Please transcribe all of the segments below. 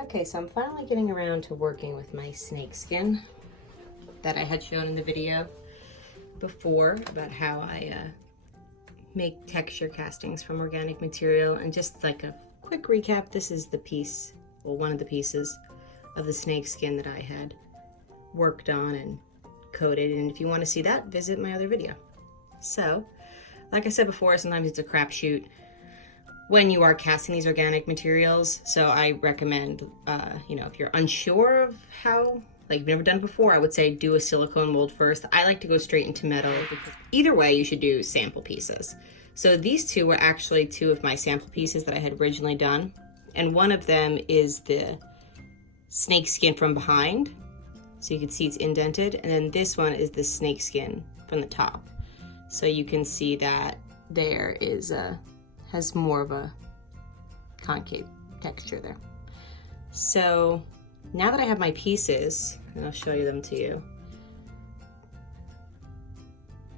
Okay, so I'm finally getting around to working with my snake skin that I had shown in the video before about how I make texture castings from organic material. And just like a quick recap, this is the piece, well, one of the pieces of the snake skin that I had worked on and coated. And if you want to see that, visit my other video. So, like I said before, sometimes it's a crapshoot when you are casting these organic materials. So I recommend, if you're unsure of how, like you've never done it before, I would say do a silicone mold first. I like to go straight into metal because either way you should do sample pieces. So these two were actually two of my sample pieces that I had originally done. And one of them is the snake skin from behind. So you can see it's indented. And then this one is the snake skin from the top. So you can see that there is has more of a concave texture there. So now that I have my pieces, and I'll show you them to you.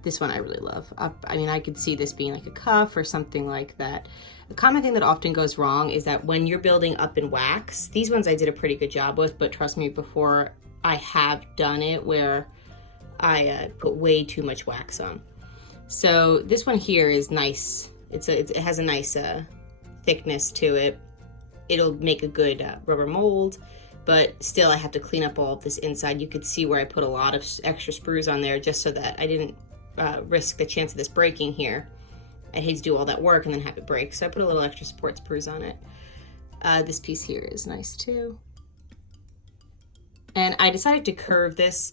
This one I really love. I mean, I could see this being like a cuff or something like that. A common thing that often goes wrong is that when you're building up in wax, these ones I did a pretty good job with, but trust me, before I have done it where I put way too much wax on. So this one here is nice. It has a nice thickness to it. It'll make a good rubber mold, but still I have to clean up all of this inside. You could see where I put a lot of extra sprues on there just so that I didn't risk the chance of this breaking here. I hate to do all that work and then have it break, so I put a little extra support sprues on it. This piece here is nice too. And I decided to curve this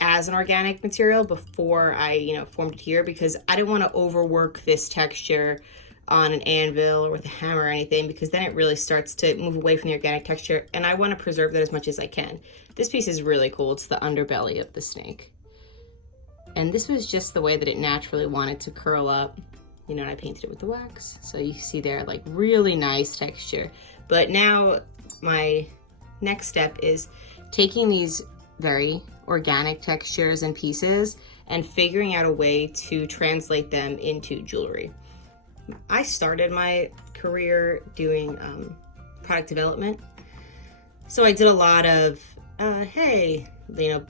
as an organic material before I, formed it here, because I didn't want to overwork this texture on an anvil or with a hammer or anything, because then it really starts to move away from the organic texture, and I want to preserve that as much as I can. This piece is really cool. It's the underbelly of the snake. And this was just the way that it naturally wanted to curl up, and I painted it with the wax. So you see there, like, really nice texture. But now my next step is taking these very organic textures and pieces and figuring out a way to translate them into jewelry. I started my career doing product development. So I did a lot of,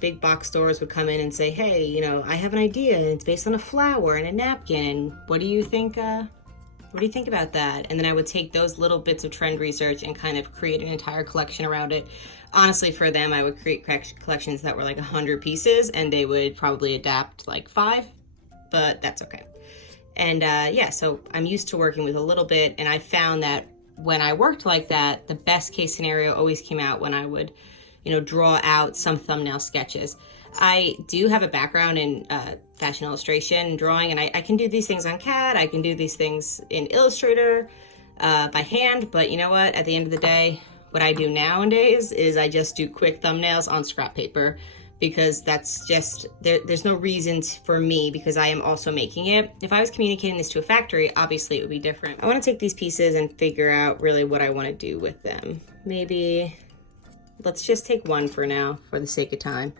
big box stores would come in and say, hey, I have an idea and it's based on a flower and a napkin. And what do you think about that? And then I would take those little bits of trend research and kind of create an entire collection around it. Honestly, for them, I would create collections that were like 100 pieces and they would probably adapt like 5, but that's okay. And so I'm used to working with a little bit, and I found that when I worked like that, the best case scenario always came out when I would, draw out some thumbnail sketches. I do have a background in fashion illustration and drawing, and I can do these things on CAD. I can do these things in Illustrator by hand, but you know what? At the end of the day, what I do nowadays is I just do quick thumbnails on scrap paper, because that's just, there's no reason for me, because I am also making it. If I was communicating this to a factory, obviously it would be different. I want to take these pieces and figure out really what I want to do with them. Maybe let's just take one for now for the sake of time,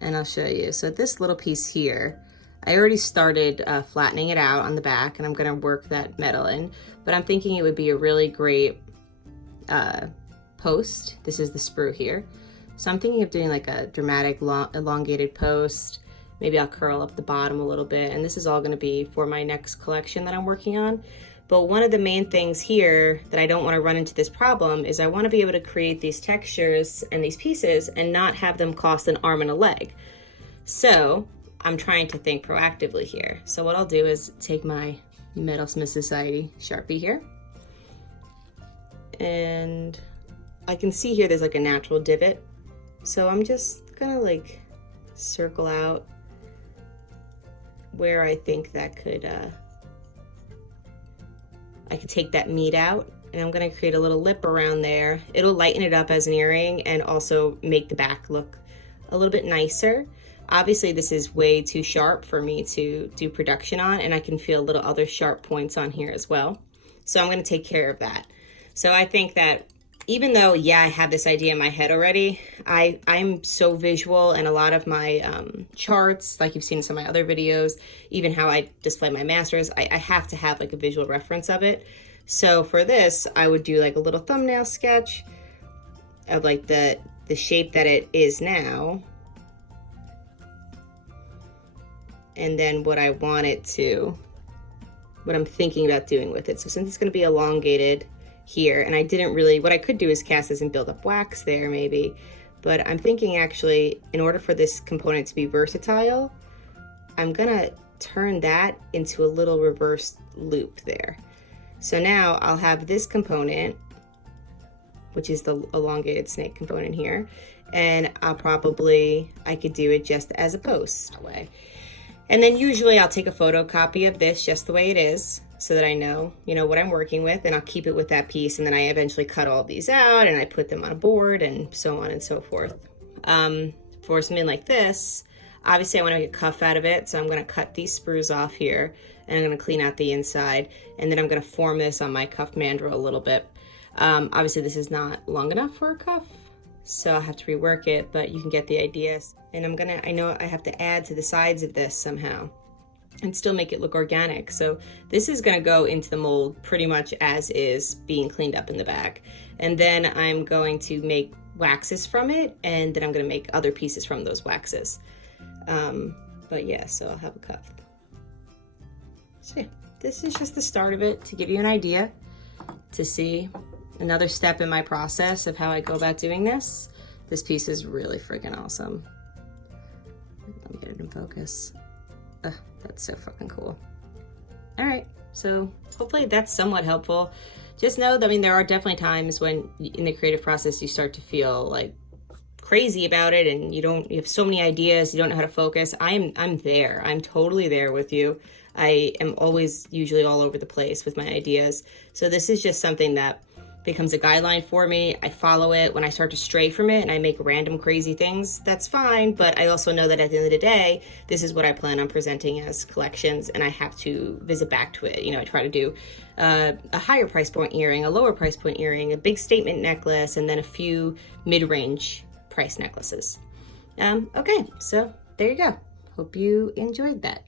and I'll show you. So this little piece here, I already started flattening it out on the back, and I'm going to work that metal in, but I'm thinking it would be a really great post. This is the sprue here. So I'm thinking of doing like a dramatic elongated post. Maybe I'll curl up the bottom a little bit, and this is all going to be for my next collection that I'm working on. But one of the main things here that I don't want to run into this problem is I want to be able to create these textures and these pieces and not have them cost an arm and a leg. So I'm trying to think proactively here. So what I'll do is take my Metalsmith Society Sharpie here, and I can see here there's like a natural divot. So I'm just gonna like circle out where I think that could, I could take that meat out, and I'm gonna create a little lip around there. It'll lighten it up as an earring and also make the back look a little bit nicer. Obviously this is way too sharp for me to do production on, and I can feel little other sharp points on here as well. So I'm gonna take care of that. So I think that even though, I have this idea in my head already, I'm so visual, and a lot of my charts, like you've seen in some of my other videos, even how I display my masters, I have to have like a visual reference of it. So for this, I would do like a little thumbnail sketch, of like the shape that it is now, and then what I want it to, what I'm thinking about doing with it. So since it's going to be elongated here, and I didn't really, what I could do is cast this and build up wax there maybe, but I'm thinking actually in order for this component to be versatile, I'm gonna turn that into a little reverse loop there. So now I'll have this component, which is the elongated snake component here, and I could do it just as a post that way. And then usually I'll take a photocopy of this just the way it is so that I know, what I'm working with, and I'll keep it with that piece, and then I eventually cut all these out and I put them on a board and so on and so forth. For something like this, obviously I want to make a cuff out of it, so I'm going to cut these sprues off here, and I'm going to clean out the inside, and then I'm going to form this on my cuff mandrel a little bit. Obviously this is not long enough for a cuff, so I'll have to rework it, but you can get the idea. And I know I have to add to the sides of this somehow and still make it look organic. So this is going to go into the mold pretty much as is, being cleaned up in the back. And then I'm going to make waxes from it, and then I'm going to make other pieces from those waxes. But yeah, so I'll have a cuff. So yeah, this is just the start of it to give you an idea, to see another step in my process of how I go about doing this. This piece is really freaking awesome. Let me get it in focus. Ugh, that's so fucking cool. All right, so hopefully that's somewhat helpful. Just know that, there are definitely times when in the creative process you start to feel like crazy about it, and you have so many ideas, you don't know how to focus. I'm there. I'm totally there with you. I am always usually all over the place with my ideas. So this is just something that becomes a guideline for me. I follow it. When I start to stray from it and I make random crazy things, that's fine. But I also know that at the end of the day, this is what I plan on presenting as collections, and I have to visit back to it. I try to do a higher price point earring, a lower price point earring, a big statement necklace, and then a few mid-range price necklaces. Okay, so there you go. Hope you enjoyed that.